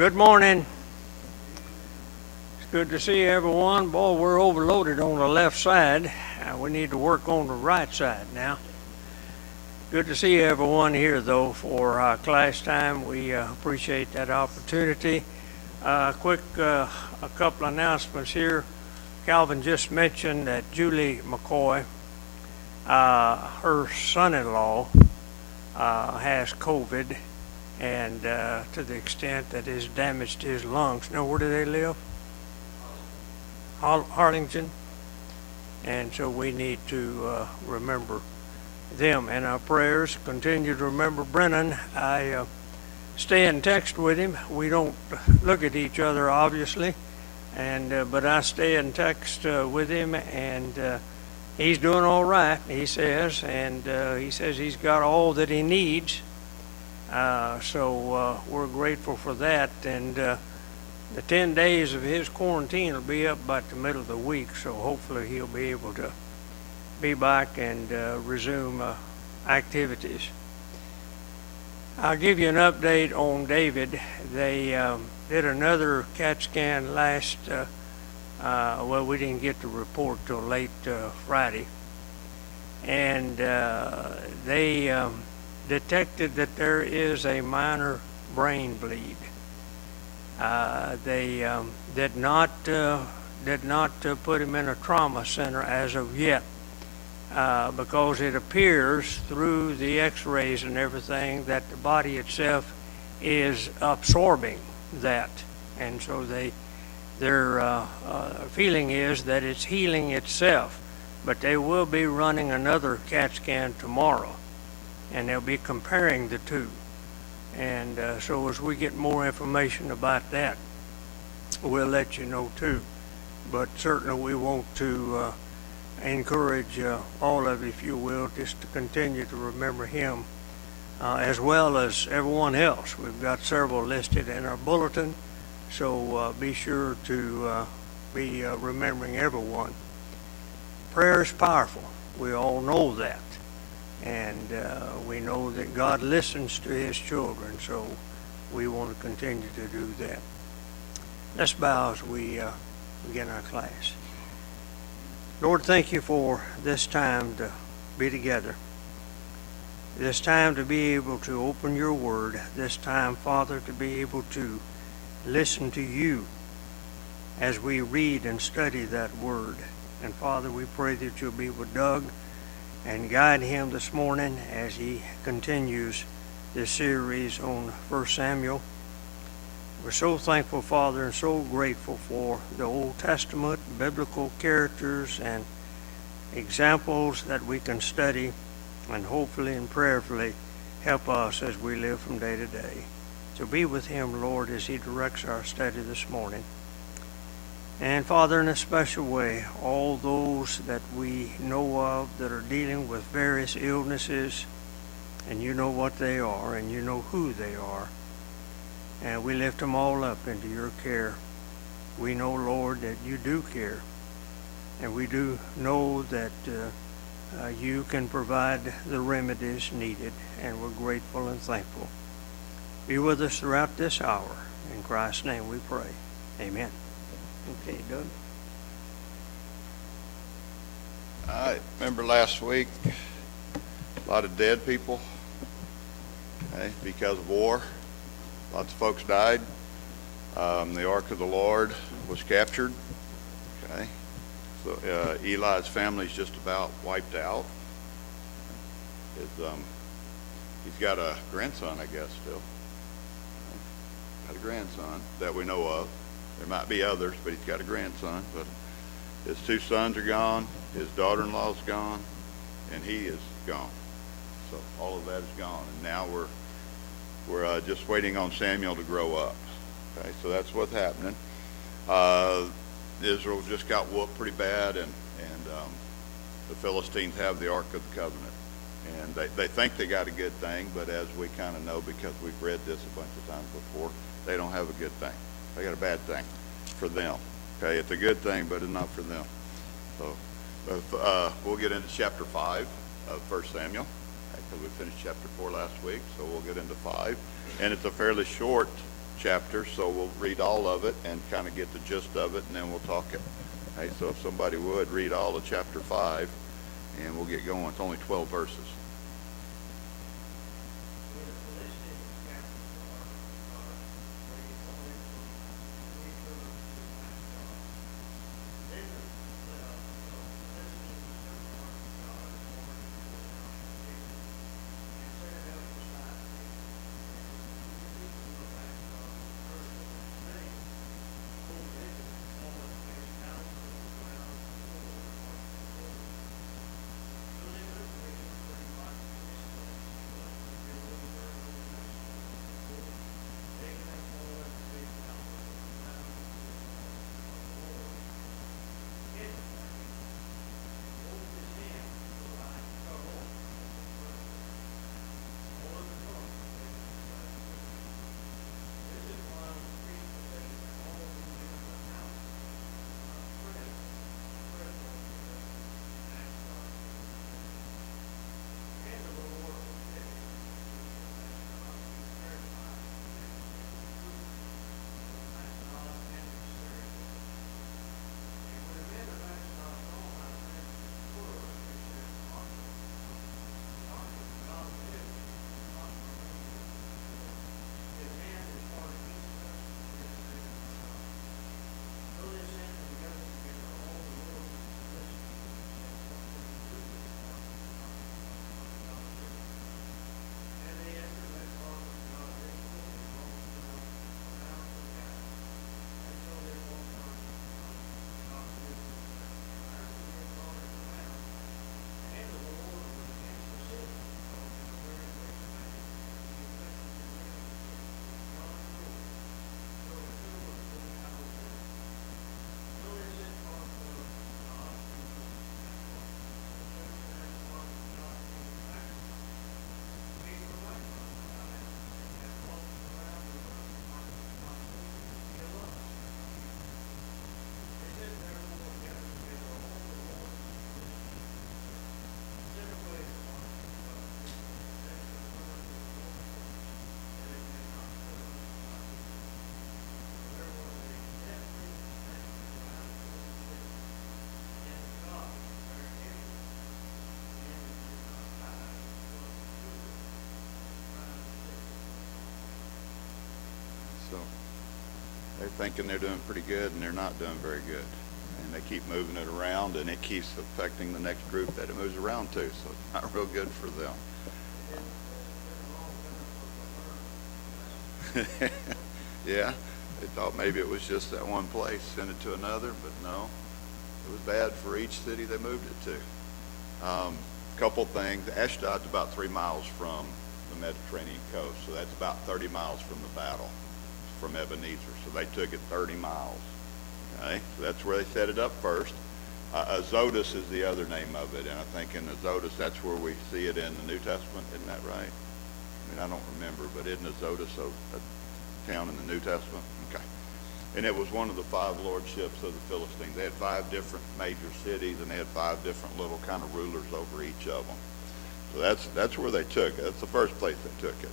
Good morning. It's good to see everyone. Boy, we're overloaded on the left side. We need to work on the right side now. Good to see everyone here, though, for class time. We appreciate that opportunity. A couple announcements here. Calvin just mentioned that Julie McCoy, her son-in-law, has COVID, and to the extent that it's damaged his lungs. Now, where do they live? Harlingen. And so we need to remember them in our prayers. Continue to remember Brennan. I stay in text with him. We don't look at each other, obviously, but I stay in text with him, and he's doing all right, he says, and he says he's got all that he needs. So we're grateful for that, and the 10 days of his quarantine will be up about the middle of the week, so hopefully he'll be able to be back and resume activities. I'll give you an update on David. They did another CAT scan last, we didn't get the report till late Friday, and they detected that there is a minor brain bleed. They did not put him in a trauma center as of yet, because it appears through the x-rays and everything that the body itself is absorbing that, and so their feeling is that it's healing itself. But they will be running another CAT scan tomorrow, and they'll be comparing the two. And so as we get more information about that, we'll let you know too. But certainly we want to encourage all of you, if you will, just to continue to remember him, as well as everyone else. We've got several listed in our bulletin, so be sure to be remembering everyone. Prayer is powerful. We all know that. And we know that God listens to his children, so we want to continue to do that. Let's bow as we begin our class. Lord, thank you for this time to be together, this time to be able to open your word, this time, Father, to be able to listen to you as we read and study that word. And Father, we pray that you'll be with Doug and guide him this morning as he continues this series on 1 Samuel. We're so thankful, Father, and so grateful for the Old Testament, biblical characters and examples that we can study and hopefully and prayerfully help us as we live from day to day. So be with him, Lord, as he directs our study this morning. And Father, in a special way, all those that we know of that are dealing with various illnesses, and you know what they are, and you know who they are, and we lift them all up into your care. We know, Lord, that you do care, and we do know that you can provide the remedies needed, and we're grateful and thankful. Be with us throughout this hour. In Christ's name we pray. Amen. Okay, Doug. All right. Remember last week, a lot of dead people, okay, because of war. Lots of folks died. The Ark of the Lord was captured. Okay, so Eli's family's just about wiped out. He's got a grandson, I guess, still. Got a grandson that we know of. There might be others, but he's got a grandson. But his two sons are gone, his daughter-in-law's gone, and he is gone. So all of that is gone, and now we're just waiting on Samuel to grow up. Okay, so that's what's happening. Israel just got whooped pretty bad, and the Philistines have the Ark of the Covenant, and they think they got a good thing, but as we kind of know, because we've read this a bunch of times before, they don't have a good thing. They got a bad thing for them. Okay, it's a good thing, but it's not for them. So we'll get into chapter 5 of 1 Samuel, because we finished chapter 4 last week, so we'll get into 5. And it's a fairly short chapter, so we'll read all of it and kind of get the gist of it, and then we'll talk it. Okay, so if somebody would read all of chapter 5, and we'll get going. It's only 12 verses. So they're thinking they're doing pretty good, and they're not doing very good. And they keep moving it around, and it keeps affecting the next group that it moves around to. So it's not real good for them. Yeah, they thought maybe it was just that one place, send it to another, but no, it was bad for each city they moved it to. Couple things. Ashdod's about 3 miles from the Mediterranean coast, so that's about 30 miles from the battle, from Ebenezer. So they took it 30 miles. Okay, so that's where they set it up first. Azotus is the other name of it, and I think in Azotus, that's where we see it in the New Testament. Isn't that right? I mean, I don't remember, but isn't Azotus a town in the New Testament? Okay. And it was one of the 5 lordships of the Philistines. They had 5 different major cities, and they had 5 different little kind of rulers over each of them. So that's where they took it. That's the first place they took it.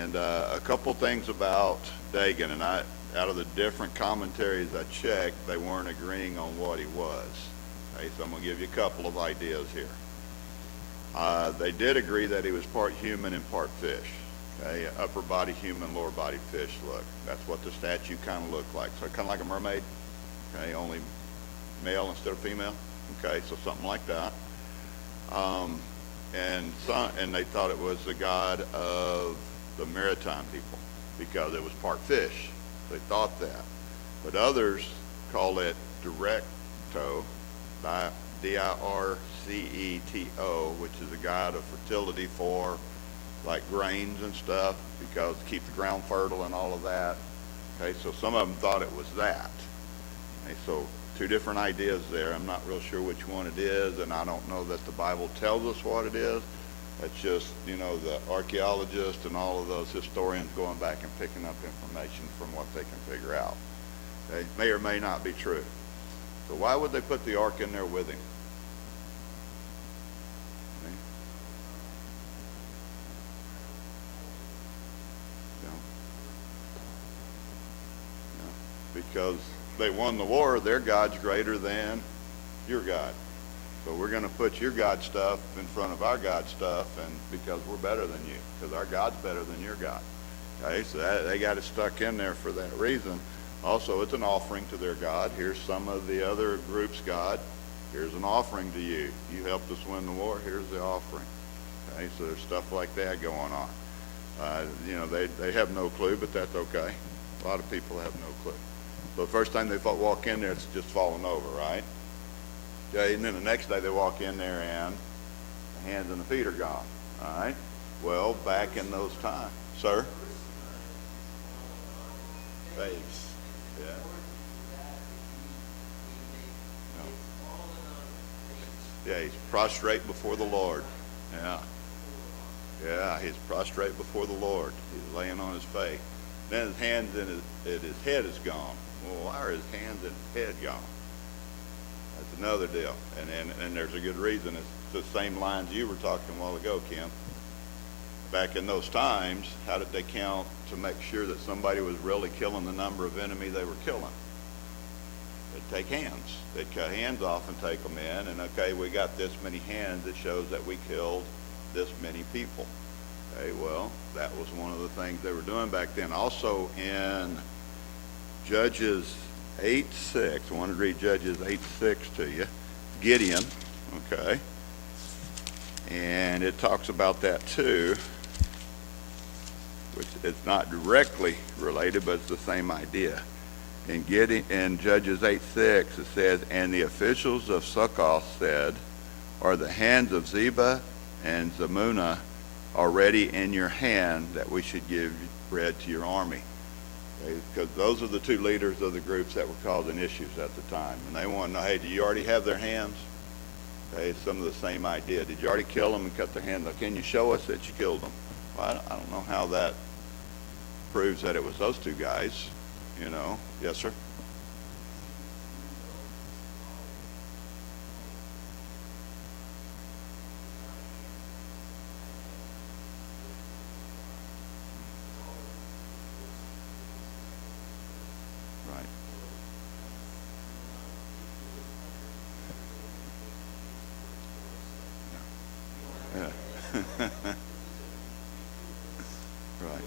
And a couple things about Dagon, and out of the different commentaries I checked, they weren't agreeing on what he was. Okay, so I'm going to give you a couple of ideas here. They did agree that he was part human and part fish. Okay, upper body human, lower body fish look. That's what the statue kind of looked like. So kind of like a mermaid. Okay, only male instead of female. Okay, so something like that. And they thought it was the god of the maritime people because it was part fish. They thought that. But others call it Directo, D-I-R-C-E-T-O, which is a god of fertility for like grains and stuff, because to keep the ground fertile and all of that. Okay, so some of them thought it was that. Okay, so 2 different ideas there. I'm not real sure which one it is, and I don't know that the Bible tells us what it is. That's just, the archaeologists and all of those historians going back and picking up information from what they can figure out. They may or may not be true. So why would they put the ark in there with him? Okay. because they won the war. Their God's greater than your God. So we're going to put your God stuff in front of our God stuff, and because we're better than you, because our God's better than your God. Okay, so they got it stuck in there for that reason. Also, it's an offering to their God. Here's some of the other groups' God. Here's an offering to you. You helped us win the war. Here's the offering. Okay, so there's stuff like that going on. They have no clue, but that's okay. A lot of people have no clue. So the first time they walk in there, it's just falling over, right? Okay, and then the next day they walk in there and the hands and the feet are gone. All right? Well, back in those times. Sir? Face. Yeah. Yeah, he's prostrate before the Lord. Yeah. Yeah, he's prostrate before the Lord. He's laying on his face. Then his hands and his head is gone. Well, why are his hands and his head gone? That's another deal. And there's a good reason. It's the same lines you were talking a while ago, Kim. Back in those times, how did they count to make sure that somebody was really killing the number of enemy they were killing? They'd take hands. They'd cut hands off and take them in, and okay, we got this many hands. It shows that we killed this many people. Okay, well, that was one of the things they were doing back then. Also in Judges 8:6, I want to read Judges 8:6 to you. Gideon, okay, and it talks about that too, which it's not directly related, but it's the same idea. In Judges 8:6, it says, and the officials of Succoth said, are the hands of Zebah and Zalmunna already in your hand that we should give bread to your army? Because those are the two leaders of the groups that were causing issues at the time. And they want to know, hey, do you already have their hands? Okay, it's some of the same idea. Did you already kill them and cut their hands off? Can you show us that you killed them? Well, I don't know how that proves that it was those two guys, you know. Yes, sir? Right. Yeah. Right.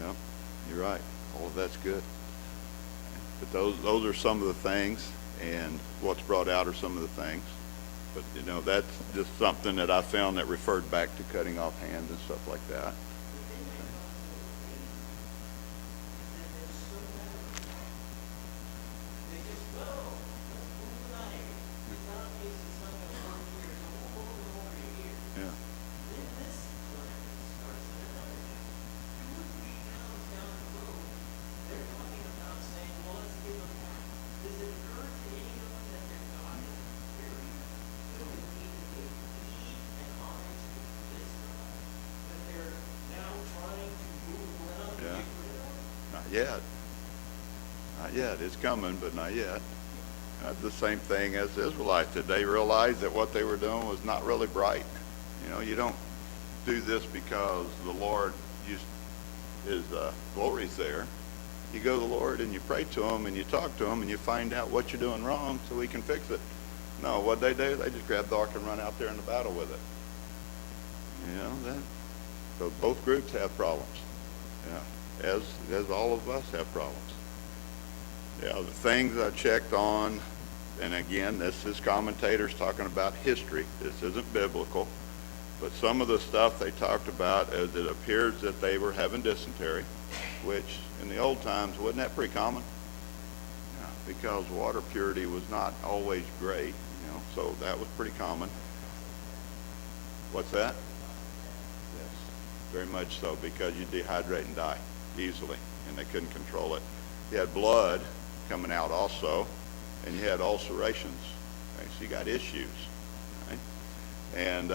Yeah, you're right. All of that's good. But those are some of the things, and what's brought out are some of the things. But, you know, that's just something that I found that referred back to cutting off hands and stuff like that. Yeah. Yeah. Not yet. Not yet. It's coming, but not yet. That's the same thing as the Israelites did. They realized that what they were doing was not really bright. You know, you don't do this because the Lord his glory's there. You go to the Lord and you pray to him and you talk to him and you find out what you're doing wrong so he can fix it. No, what they do, they just grab the ark and run out there in the battle with it. You know, so both groups have problems. Yeah, as all of us have problems. Yeah, the things I checked on, and again, this is commentators talking about history. This isn't biblical. But some of the stuff they talked about, as it appears that they were having dysentery, which in the old times, wasn't that pretty common? Yeah, because water purity was not always great, you know, so that was pretty common. What's that? Yes, very much so, because you dehydrate and die easily, and they couldn't control it. You had blood coming out also, and you had ulcerations. Okay? So you got issues. Okay? And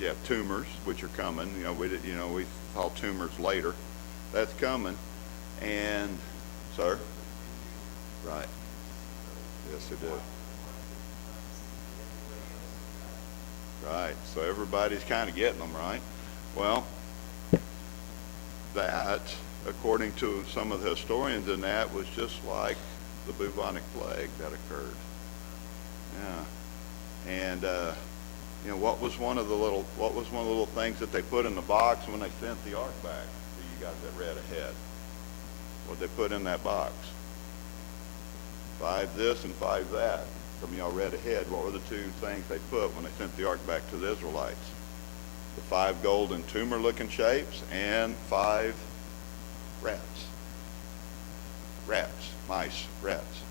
you have tumors, which are coming. We saw tumors later. That's coming. And, sir? Right. Yes, they do. Right. So everybody's kind of getting them, right? Well, that, according to some of the historians in that, was just like the bubonic plague that occurred. Yeah. And what was one of the little things that they put in the box when they sent the ark back? For you guys that read ahead, what they put in that box? 5 this and 5 that. Some of y'all read ahead. What were the 2 things they put when they sent the ark back to the Israelites? The 5 golden tumor-looking shapes and 5 rats. Mice, rats.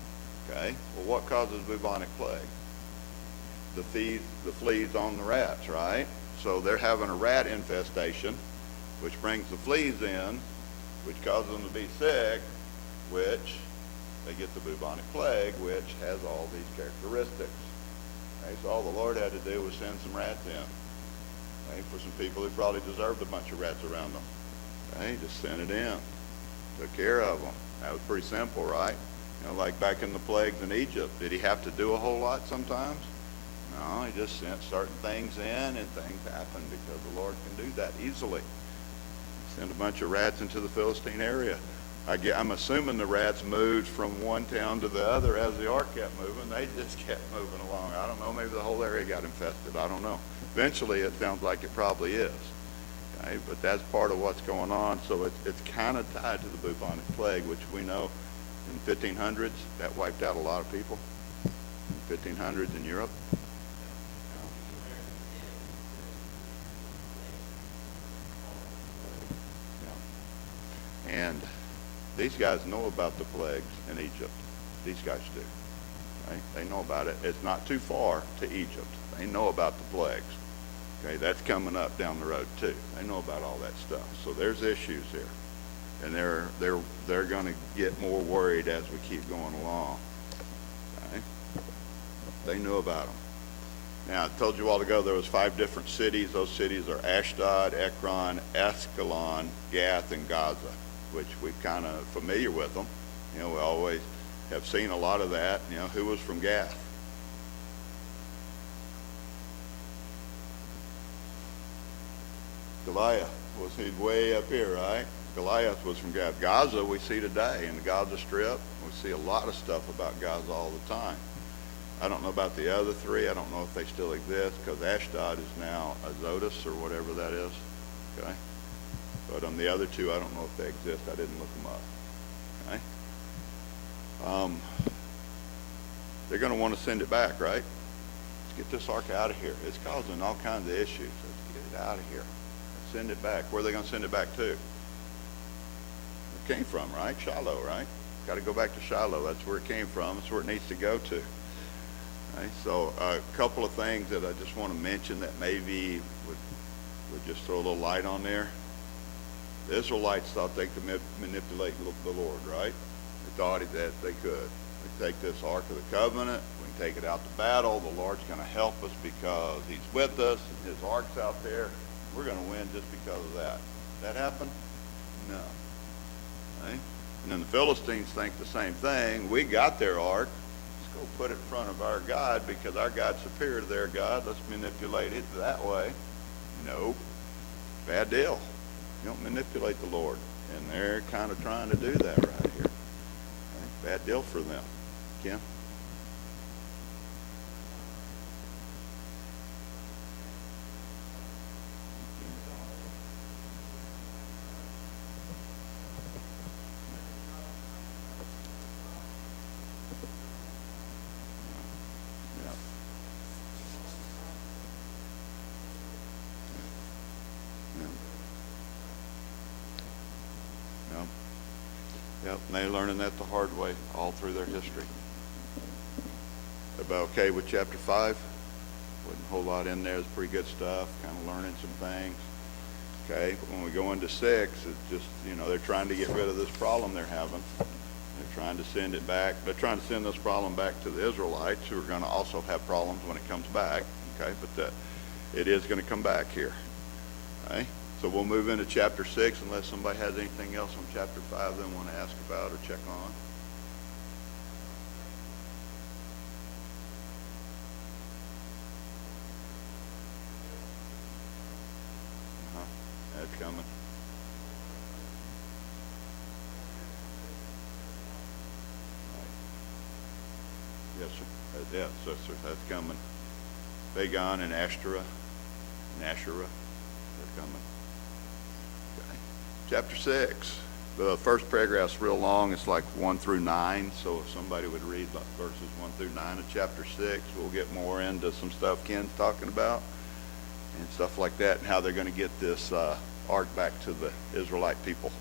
Okay? Well, what causes bubonic plague? The fleas on the rats, right? So they're having a rat infestation, which brings the fleas in, which causes them to be sick, which they get the bubonic plague, which has all these characteristics. Okay? So all the Lord had to do was send some rats in. Okay? For some people who probably deserved a bunch of rats around them. Okay? Just sent it in. Took care of them. That was pretty simple, right? Like back in the plagues in Egypt. Did he have to do a whole lot sometimes? No, he just sent certain things in and things happened because the Lord can do that easily. Send a bunch of rats into the Philistine area. I'm assuming the rats moved from one town to the other as the ark kept moving. They just kept moving along. I don't know, maybe the whole area got infested. I don't know. Eventually, it sounds like it probably is. Okay? But that's part of what's going on. So it's kind of tied to the bubonic plague, which we know in the 1500s, that wiped out a lot of people. In the 1500s in Europe. And these guys know about the plagues in Egypt. These guys do. Right? They know about it. It's not too far to Egypt. They know about the plagues. Okay, that's coming up down the road too. They know about all that stuff. So there's issues here, and they're going to get more worried as we keep going along. Okay? They knew about them. Now, I told you a while ago there was 5 different cities. Those cities are Ashdod, Ekron, Askelon, Gath, and Gaza, which we're kind of familiar with them. We always have seen a lot of that. Who was from Gath? Goliath. He's way up here, right? Goliath was from Gath. Gaza we see today in the Gaza Strip. We see a lot of stuff about Gaza all the time. I don't know about the other 3. I don't know if they still exist because Ashdod is now Azotus or whatever that is. Okay? But on the other 2, I don't know if they exist. I didn't look them up. Okay? They're going to want to send it back, right? Let's get this ark out of here. It's causing all kinds of issues. Let's get it out of here. Let's send it back. Where are they going to send it back to? It came from, right? Shiloh, right? Got to go back to Shiloh. That's where it came from. That's where it needs to go to. Okay? So a couple of things that I just want to mention that maybe would just throw a little light on there. The Israelites thought they could manipulate the Lord, right? They thought that they could. They take this Ark of the Covenant, we can take it out to battle, the Lord's going to help us because he's with us, and his Ark's out there. We're going to win just because of that. That happen? No. Okay? And then the Philistines think the same thing. We got their Ark. Let's go put it in front of our God because our God's superior to their God. Let's manipulate it that way. No. Bad deal. You don't manipulate the Lord. And they're kind of trying to do that right here. Okay? Bad deal for them. Ken? Yep, and they're learning that the hard way all through their history. About okay with chapter 5? Wasn't a whole lot in there. It's pretty good stuff, kind of learning some things. Okay, but when we go into 6, it's just, they're trying to get rid of this problem they're having. They're trying to send it back. They're trying to send this problem back to the Israelites, who are going to also have problems when it comes back. Okay, but it is going to come back here. Okay? So we'll move into chapter 6 unless somebody has anything else on chapter 5 they want to ask about or check on. That's coming. Yes, sir. Yes, sir. That's coming. Dagon and Asherah. They're coming. Okay. Chapter 6. The first paragraph's real long. It's like 1 through 9. So if somebody would read like verses 1 through 9 of chapter 6, we'll get more into some stuff Ken's talking about and stuff like that, and how they're going to get this ark back to the Israelite people.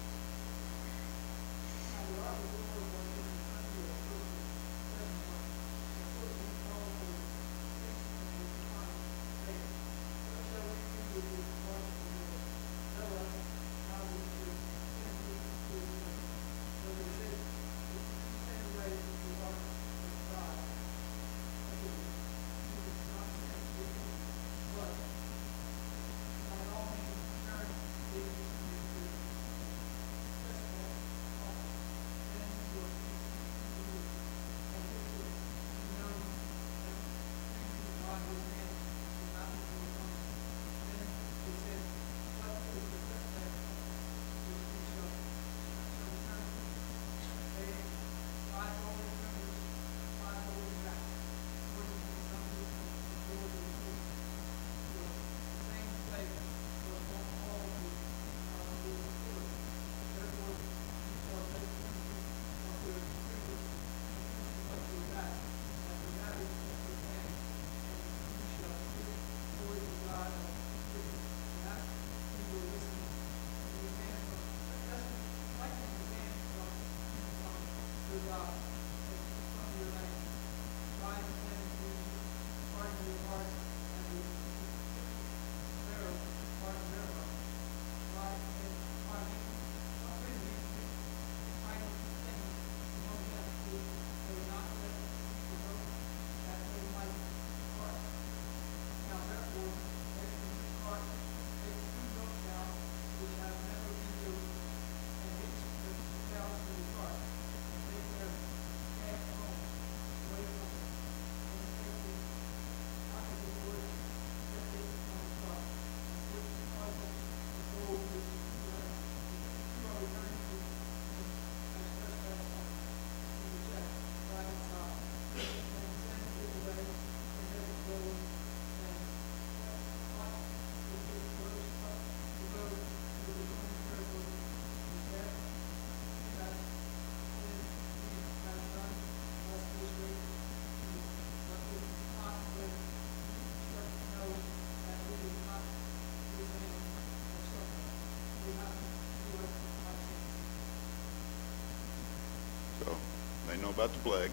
They know about the plagues.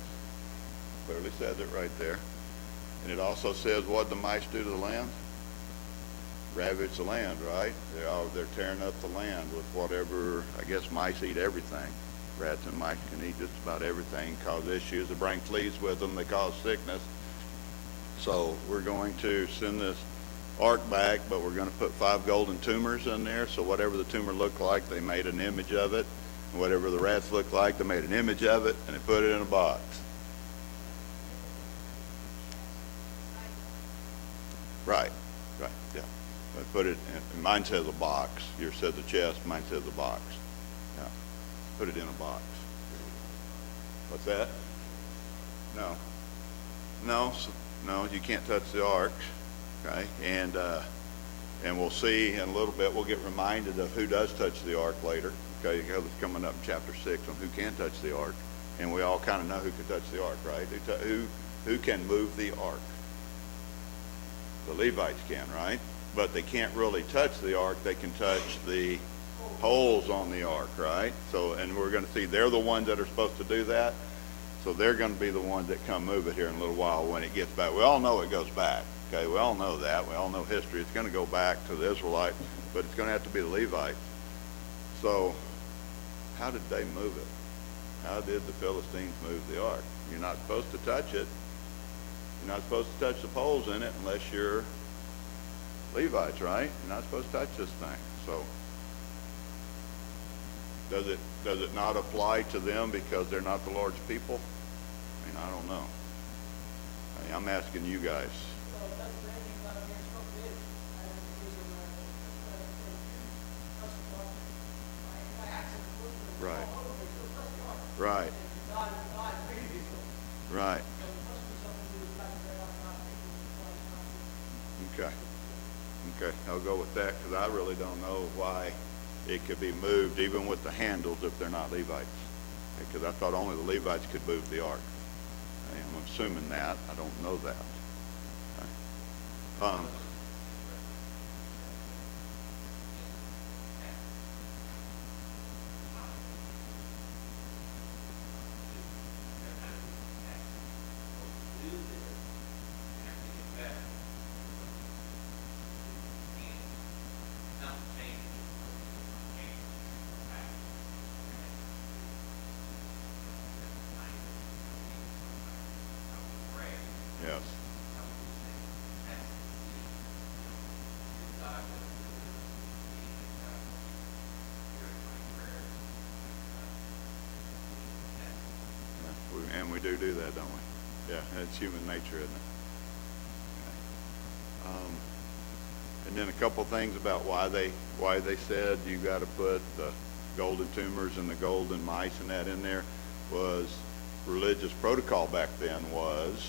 Clearly says it right there. And it also says, what did the mice do to the land? Ravage the land, right? They're tearing up the land with whatever. I guess mice eat everything. Rats and mice can eat just about everything, cause issues. They bring fleas with them. They cause sickness. So we're going to send this ark back, but we're going to put 5 golden tumors in there. So whatever the tumor looked like, they made an image of it. And whatever the rats looked like, they made an image of it, and they put it in a box. Right, yeah. I put it in, mine says a box. Yours says a chest, mine says a box. Yeah, put it in a box. What's that? No, you can't touch the ark, okay? And we'll see in a little bit, we'll get reminded of who does touch the ark later, okay? Because it's coming up in chapter 6 on who can touch the ark. And we all kind of know who can touch the ark, right? Who can move the ark? The Levites can, right? But they can't really touch the ark. They can touch the poles on the ark, right? So, and we're going to see they're the ones that are supposed to do that. So they're going to be the ones that come move it here in a little while when it gets back. We all know it goes back, okay? We all know that. We all know history. It's going to go back to the Israelites, but it's going to have to be the Levites. So how did they move it? How did the Philistines move the ark? You're not supposed to touch it. You're not supposed to touch the poles in it unless you're Levites, right? You're not supposed to touch this thing. So does it not apply to them because they're not the Lord's people? I mean, I don't know. I mean, I'm asking you guys. Right. Right. Right. Okay. Okay, I'll go with that because I really don't know why it could be moved even with the handles if they're not Levites. Because I thought only the Levites could move the ark. I'm assuming that. I don't know that. Okay. Yes. And we do that, don't we? Yeah, it's human nature, isn't it? And then a couple things about why they said you got to put the golden tumors and the golden mice and that in there was religious protocol back then was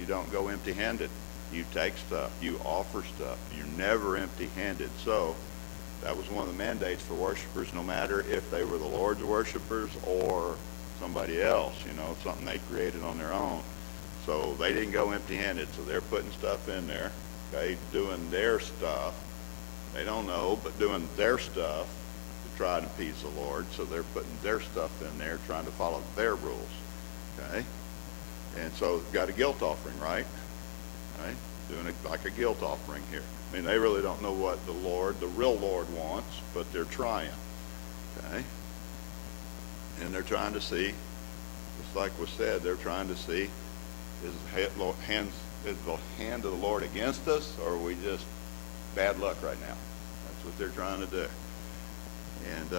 you don't go empty-handed. You take stuff, you offer stuff. You're never empty-handed. So that was one of the mandates for worshipers, no matter if they were the Lord's worshipers or somebody else, something they created on their own. So they didn't go empty-handed. So they're putting stuff in there, okay, doing their stuff. They don't know, but doing their stuff to try and appease the Lord. So they're putting their stuff in there, trying to follow their rules, okay? And so got a guilt offering, right? Right? Doing it like a guilt offering here. I mean, they really don't know what the real Lord wants, but they're trying, okay? And they're trying to see, just like was said, they're trying to see, is the hand of the Lord against us, or are we just bad luck right now? That's what they're trying to do. And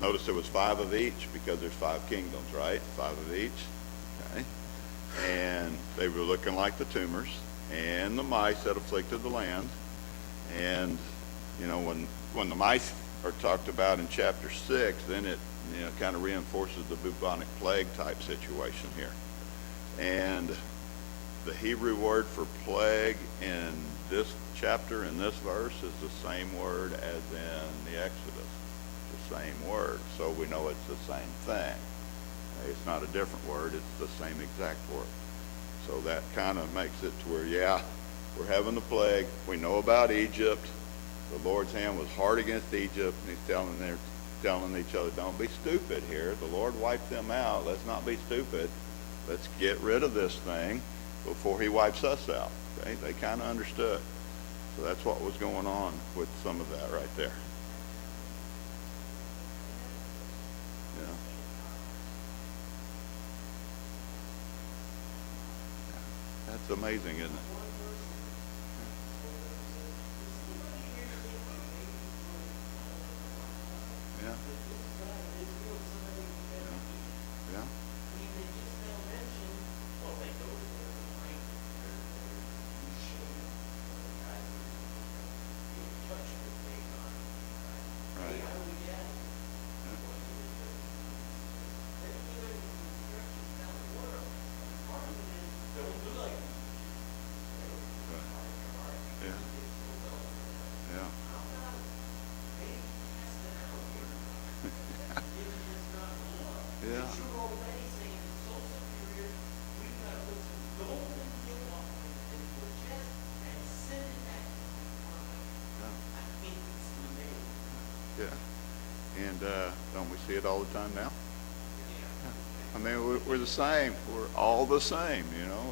notice there was 5 of each because there's 5 kingdoms, right? 5 of each, okay? And they were looking like the tumors and the mice that afflicted the land. And, when the mice are talked about in chapter 6, then it, kind of reinforces the bubonic plague type situation here. And the Hebrew word for plague in this chapter, in this verse, is the same word as in the Exodus. The same word. So we know it's the same thing. It's not a different word. It's the same exact word. So that kind of makes it to where, yeah, we're having the plague. We know about Egypt. The Lord's hand was hard against Egypt, and he's telling each other, don't be stupid here. The Lord wiped them out. Let's not be stupid. Let's get rid of this thing before he wipes us out. Okay? They kind of understood. So that's what was going on with some of that right there. Yeah. That's amazing, isn't it? Yeah. Yeah. Right. Yeah. Yeah. Yeah. Yeah. And don't we see it all the time now? I mean, we're the same. We're all the same,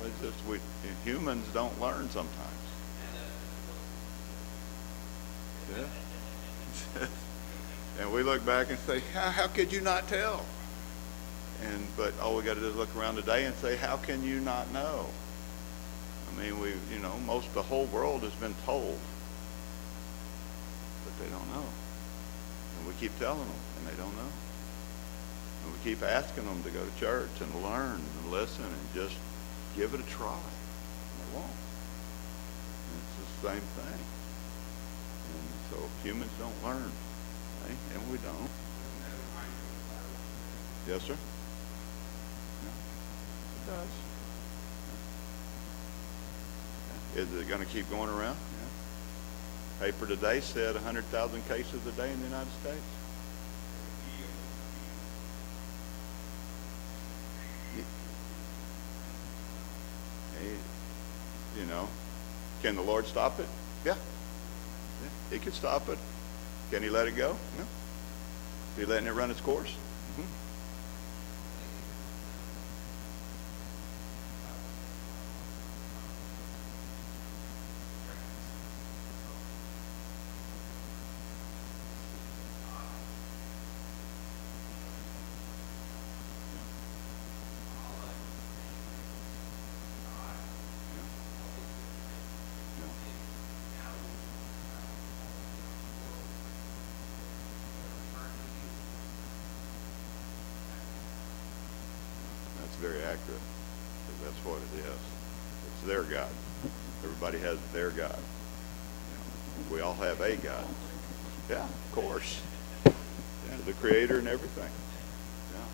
It's just humans don't learn sometimes. Yeah. And we look back and say, how could you not tell? But all we got to do is look around today and say, how can you not know? I mean, the whole world has been told. they don't know. And we keep telling them, and they don't know. And we keep asking them to go to church and learn and listen and just give it a try. And they won't. And it's the same thing. And so humans don't learn, right? And we don't. Yes, sir? Yeah, it does. Yeah. Is it going to keep going around? Yeah. Paper today said 100,000 cases a day in the United States. You know, can the Lord stop it? Yeah. He can stop it. Can he let it go? No. Is he letting it run its course? Mm-hmm. That's very accurate, because that's what it is. It's their God. Everybody has their God. You know, we all have a God. Yeah, of course. Yeah, the Creator and everything. Yeah.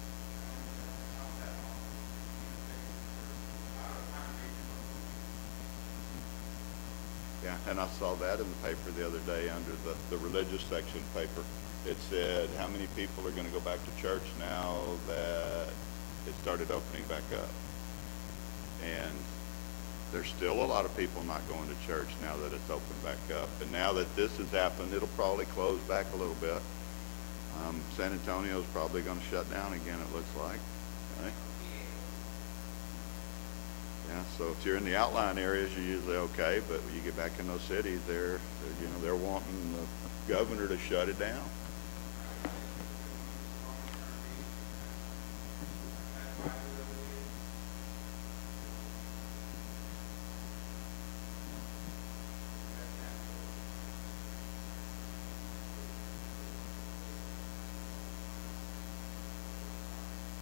Yeah, and I saw that in the paper the other day under the religious section paper. It said how many people are going to go back to church now that it started opening back up. And there's still a lot of people not going to church now that it's opened back up. And now that this has happened, it'll probably close back a little bit. San Antonio's probably going to shut down again, it looks like. Right? Yeah, so if you're in the outlying areas, you're usually okay. But when you get back in those cities, they're wanting the governor to shut it down.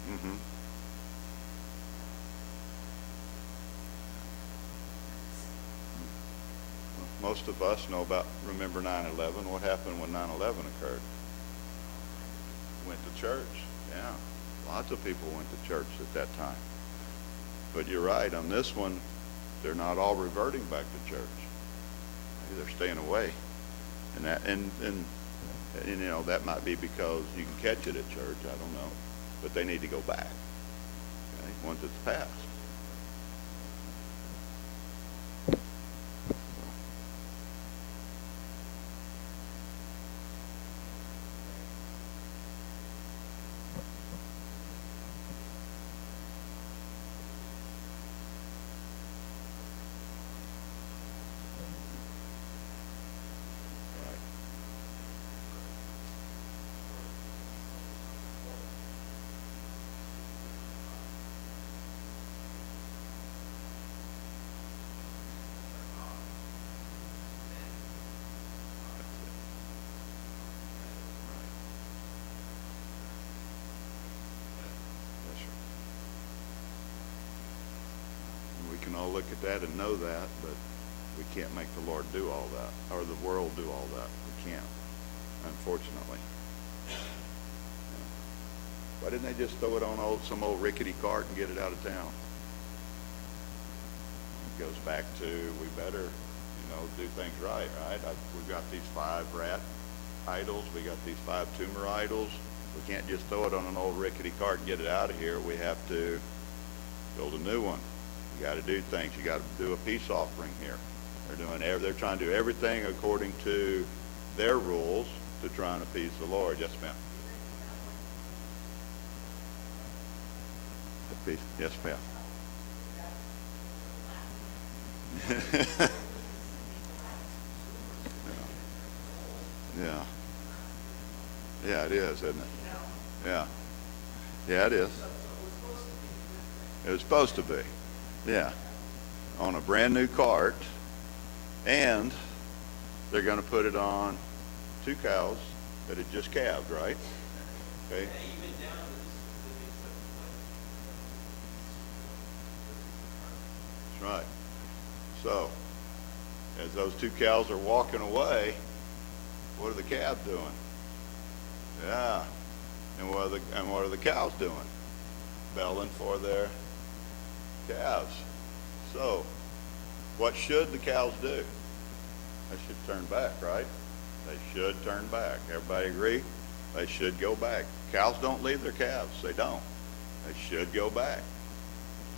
Mm-hmm. Most of us remember 9/11. What happened when 9/11 occurred? Went to church. Yeah, lots of people went to church at that time. But you're right, on this one, they're not all reverting back to church. Maybe they're staying away. And you know, that might be because you can catch it at church, I don't know. But they need to go back, okay, once it's passed. Yes, sir. We can all look at that and know that, but we can't make the Lord do all that, or the world do all that. We can't, unfortunately. Why didn't they just throw it on some old rickety cart and get it out of town? It goes back to, we better, do things right? We've got these 5 rat idols. We got these 5 tumor idols. We can't just throw it on an old rickety cart and get it out of here. We have to build a new one. You got to do things. You got to do a peace offering here. They're trying to do everything according to their rules to try and appease the Lord. Yes, ma'am. Yes, ma'am. Yeah. Yeah, it is, isn't it? Yeah. Yeah, it is. It was supposed to be. Yeah. On a brand new cart, and they're going to put it on two cows that had just calved, right? Okay. That's right. So, as those two cows are walking away, what are the calves doing? Yeah. And what are the cows doing? Belling for their calves. So, what should the cows do? They should turn back, right? They should turn back. Everybody agree? They should go back. Cows don't leave their calves. They don't. They should go back.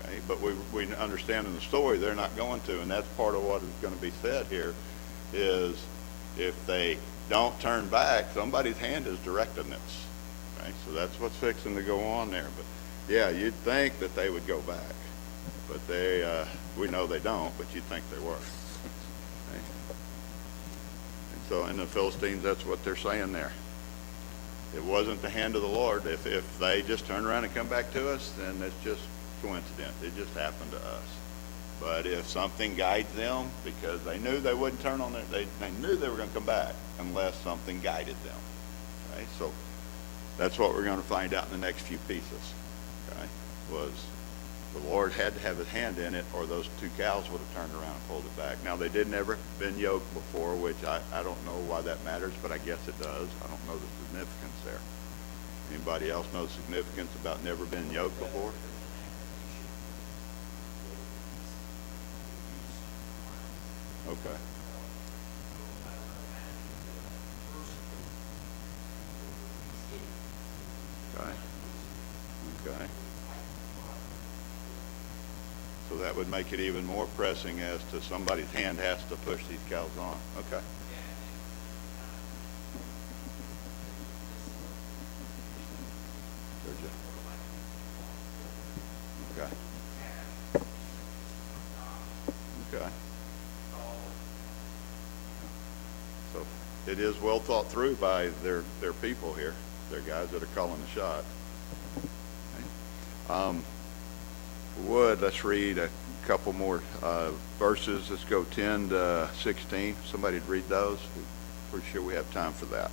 Okay? But we understand in the story they're not going to, and that's part of what is going to be said here is if they don't turn back, somebody's hand is directing this. Okay? So that's what's fixing to go on there. But yeah, you'd think that they would go back. But we know they don't, but you'd think they were. Okay? And so in the Philistines, that's what they're saying there. It wasn't the hand of the Lord. If they just turn around and come back to us, then it's just coincidence. It just happened to us. But if something guides them, because they knew they wouldn't turn on it, they knew they were going to come back unless something guided them. Okay? So that's what we're going to find out in the next few pieces. Okay? Was the Lord had to have his hand in it, or those two cows would have turned around and pulled it back. Now, they did never been yoked before, which I don't know why that matters, but I guess it does. I don't know the significance there. Anybody else know the significance about never been yoked before? Okay. Okay. Okay. So that would make it even more pressing as to somebody's hand has to push these cows on. Okay. Okay. Okay. So it is well thought through by their people here, their guys that are calling the shot. Okay. Let's read a couple more verses. Let's go 10 to 16. Somebody'd read those. We're pretty sure we have time for that.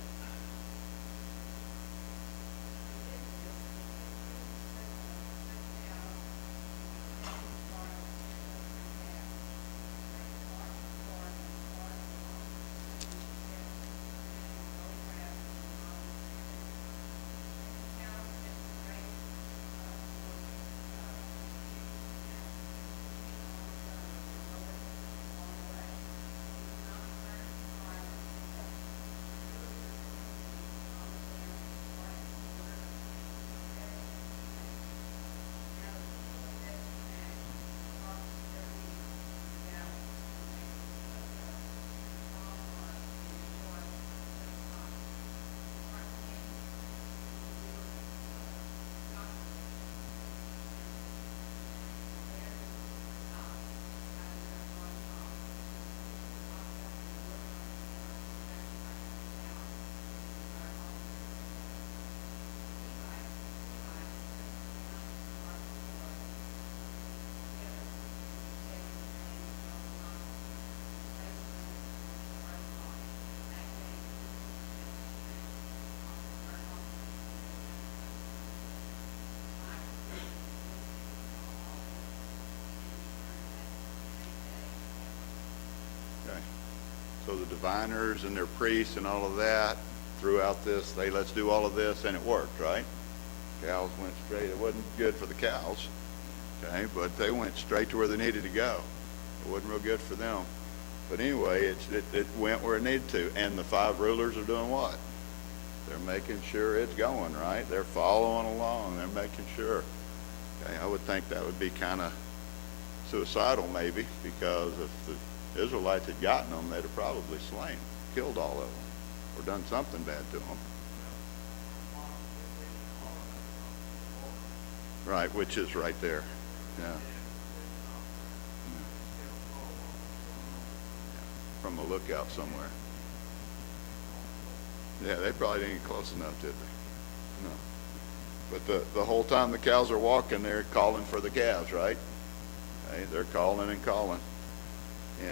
So the diviners and their priests and all of that throughout this, let's do all of this, and it worked, right? Cows went straight. It wasn't good for the cows, okay, but they went straight to where they needed to go. It wasn't real good for them. But anyway, it went where it needed to. And the five rulers are doing what? They're making sure it's going, right? They're following along. They're making sure. Okay, I would think that would be kind of suicidal maybe, because if the Israelites had gotten them, they'd have probably slain, killed all of them, or done something bad to them. Right, which is right there. Yeah. From a lookout somewhere. Yeah, they probably didn't get close enough, did they? No. But the whole time the cows are walking, they're calling for the calves, right? Okay, they're calling and calling.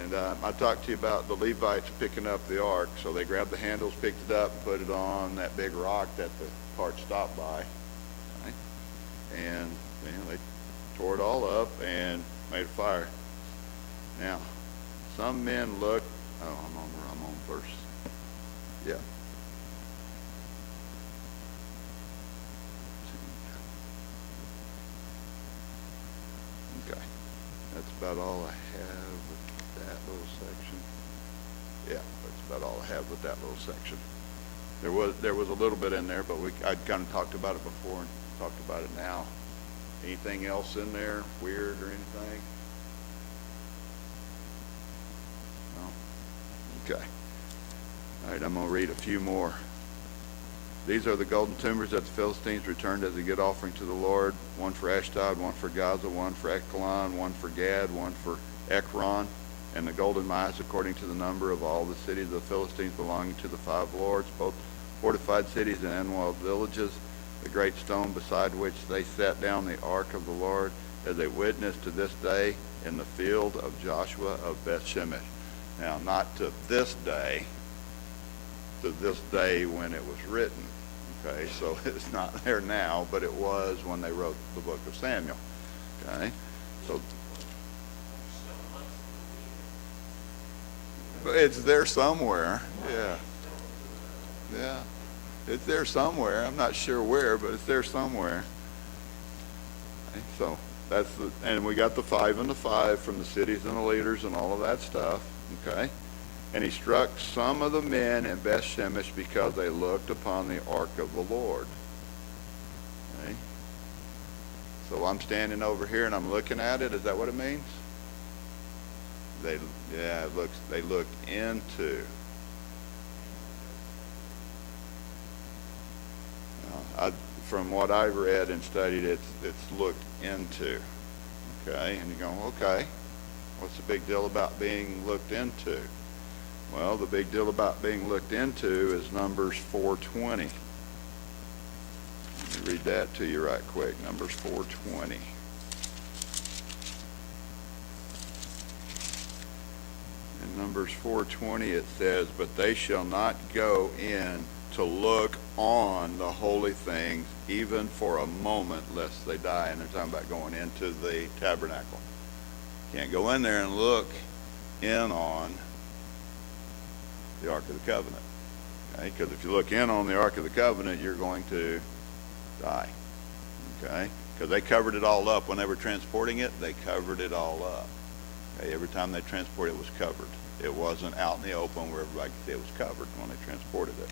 And I talked to you about the Levites picking up the ark. So they grabbed the handles, picked it up, put it on that big rock that the cart stopped by. Right? And they tore it all up and made a fire. Now, some men look. Oh, I'm on verse. Yeah. Okay. That's about all I have with that little section. Yeah, that's about all I have with that little section. There was a little bit in there, but I'd kind of talked about it before and talked about it now. Anything else in there weird or anything? No? Okay. All right, I'm going to read a few more. These are the golden tumors that the Philistines returned as a good offering to the Lord. One for Ashdod, one for Gaza, one for Ekron, one for Gad, one for Ekron. And the golden mice according to the number of all the cities of the Philistines belonging to the five lords, both fortified cities and unwalled villages. The great stone beside which they set down the ark of the Lord as a witness to this day in the field of Joshua of Bethshemesh. Now, not to this day when it was written. Okay, so it's not there now, but it was when they wrote the book of Samuel. Okay, so it's there somewhere. Yeah, it's there somewhere. I'm not sure where, but it's there somewhere. Okay, so that's and we got the 5 and the 5 from the cities and the leaders and all of that stuff. Okay. And he struck some of the men in Bethshemesh because they looked upon the ark of the Lord. Okay. So I'm standing over here and I'm looking at it. Is that what it means? They looked into. From what I've read and studied, it's looked into. Okay, and you're going, okay, what's the big deal about being looked into? Well, the big deal about being looked into is Numbers 4:20. Let me read that to you right quick. Numbers 4:20. In Numbers 4:20 it says, "But they shall not go in to look on the holy things, even for a moment, lest they die." And they're talking about going into the tabernacle. Can't go in there and look in on the Ark of the Covenant. Okay? Because if you look in on the Ark of the Covenant, you're going to die. Okay? Because they covered it all up. When they were transporting it, they covered it all up. Okay? Every time they transported it, was covered. It wasn't out in the open where everybody could see it was covered when they transported it,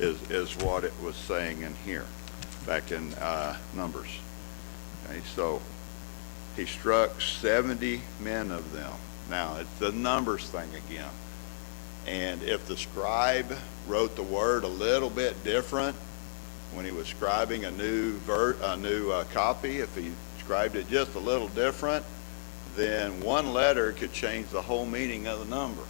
is what it was saying in here, back in Numbers. Okay? So he struck 70 men of them. Now, it's the numbers thing again. And if the scribe wrote the word a little bit different when he was scribing a new copy, if he scribed it just a little different, then one letter could change the whole meaning of the number.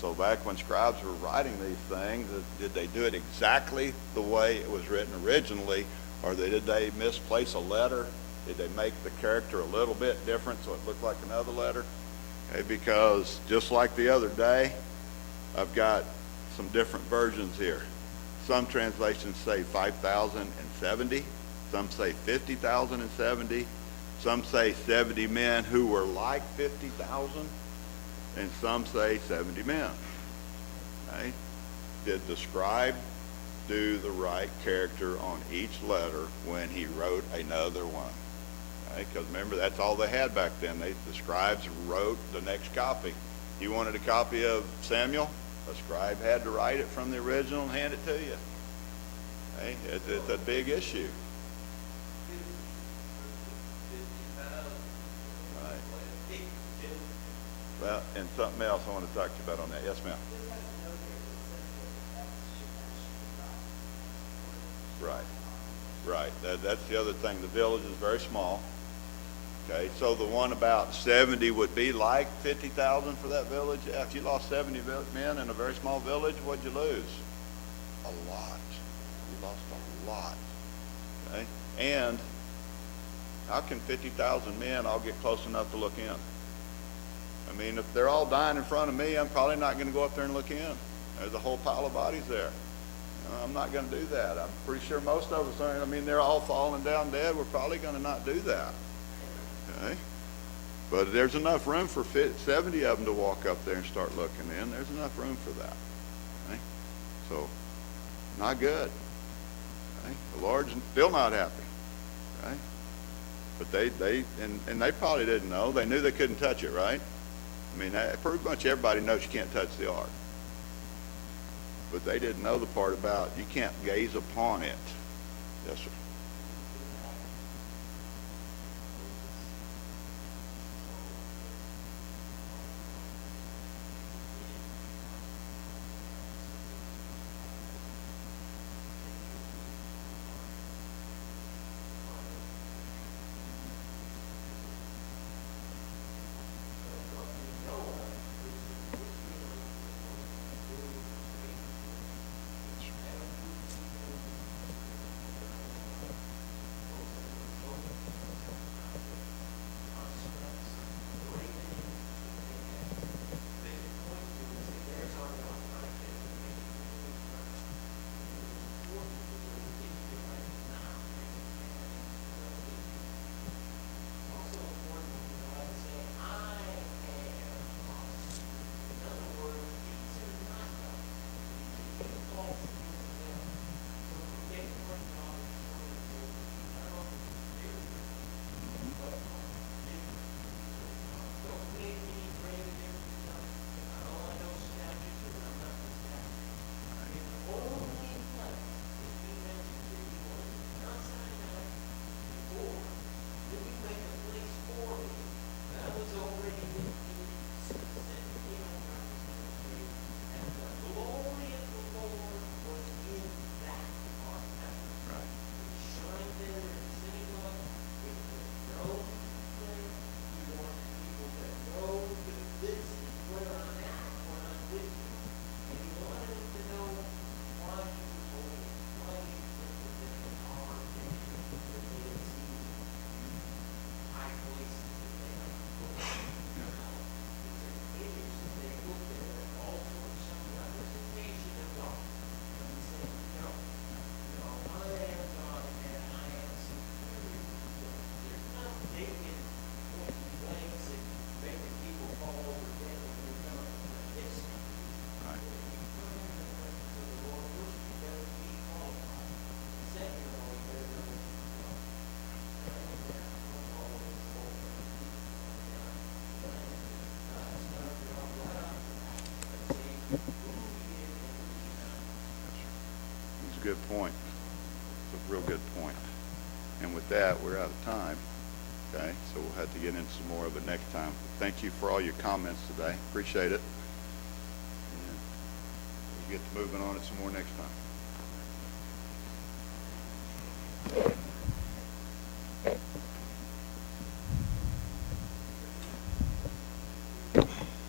So back when scribes were writing these things, did they do it exactly the way it was written originally, or did they misplace a letter? Did they make the character a little bit different so it looked like another letter? Okay, because just like the other day, I've got some different versions here. Some translations say 5,070. Some say 50,070. Some say 70 men who were like 50,000. And some say 70 men. Okay? Did the scribe do the right character on each letter when he wrote another one? Okay? Because remember, that's all they had back then. The scribes wrote the next copy. You wanted a copy of Samuel? A scribe had to write it from the original and hand it to you. Okay? It's a big issue. Right. Well, and something else I want to talk to you about on that. Yes, ma'am. Right. That's the other thing. The village is very small. Okay, so the one about 70 would be like 50,000 for that village. Yeah, if you lost 70 men in a very small village, what'd you lose? A lot. You lost a lot. Okay, and how can 50,000 men all get close enough to look in? I mean, if they're all dying in front of me, I'm probably not gonna go up there and look in. There's a whole pile of bodies there. I'm not gonna do that. I'm pretty sure most of us aren't. I mean, they're all falling down dead. We're probably gonna not do that. Okay? But there's enough room for 70 of them to walk up there and start looking in. There's enough room for that. Okay? So, not good. Okay? The Lord's still not happy. Okay? But they probably didn't know. They knew they couldn't touch it, right? I mean, pretty much everybody knows you can't touch the ark. But they didn't know the part about you can't gaze upon it. Yes, sir. It's a good point. It's a real good point. And with that, we're out of time. Okay, so we'll have to get into some more of it next time. Thank you for all your comments today. Appreciate it. And we'll get to moving on it some more next time.